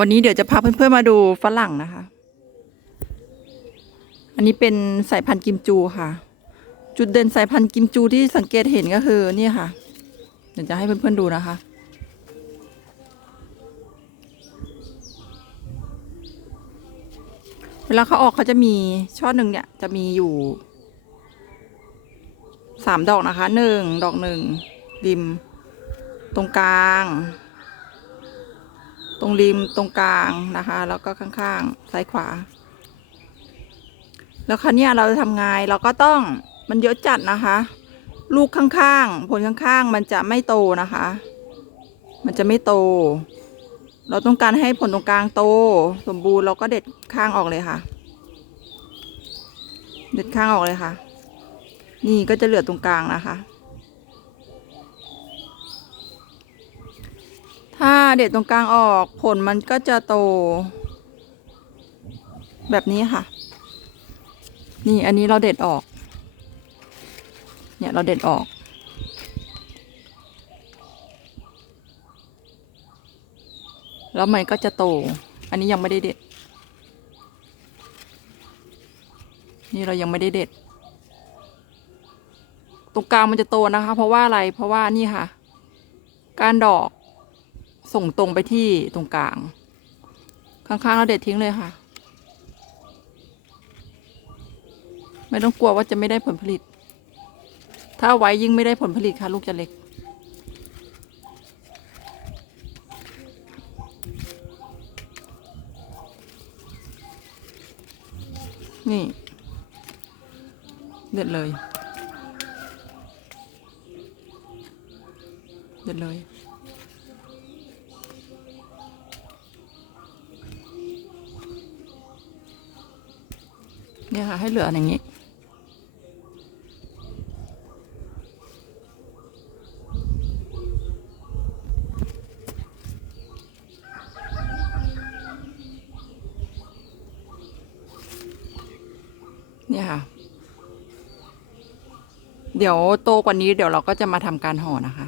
วันนี้เดี๋ยวจะพาเพื่อนๆมาดูฝรั่งนะคะ อันนี้เป็นสายพันธุ์กิมจูค่ะ จุดเด่นสายพันธุ์กิมจูที่สังเกตเห็นก็คือนี่ค่ะ เดี๋ยวจะให้เพื่อนๆดูนะคะ เวลาเขาออกเขาจะมีช่อหนึ่งเนี่ยจะมีอยู่สามดอกนะคะหนึ่งดอกหนึ่งริม ตรงกลาง ตรงริมตรงกลางนะคะ แล้วก็ข้างๆซ้ายขวา แล้วคราวนี้เราจะทำไงเราก็ต้องมันเยอะจัดนะคะ ลูกข้างๆผลข้างๆ มันจะไม่โตนะคะ มันจะไม่โต เราต้องการให้ผลตรงกลางโต สมบูรณ์เราก็เด็ดข้างออกเลยค่ะ เด็ดข้างออกเลยค่ะ นี่ก็จะเหลือตรงกลางนะคะ ถ้าเด็ดตรงกลางออกผลมันก็จะโต แบบนี้ค่ะ นี่อันนี้เราเด็ดออก เนี่ยเราเด็ดออกแล้วมันก็จะโต อันนี้ยังไม่ได้เด็ด นี่เรายังไม่ได้เด็ด ตรงกลางมันจะโตนะคะ เพราะว่าอะไร เพราะว่านี่ค่ะ การดอก ส่งตรงไปที่ตรงกลาง ข้างๆเราเด็ดทิ้งเลยค่ะ ไม่ต้องกลัวว่าจะไม่ได้ผลผลิต ถ้าไว้ยิ่งไม่ได้ผลผลิตค่ะ ลูกจะเล็ก นี่ เด็ดเลย เด็ดเลย เนี่ยค่ะ ให้เหลืออย่างนี้ เนี่ยค่ะ เดี๋ยวโตกว่านี้เดี๋ยวเราก็จะมาทำการห่อนะคะ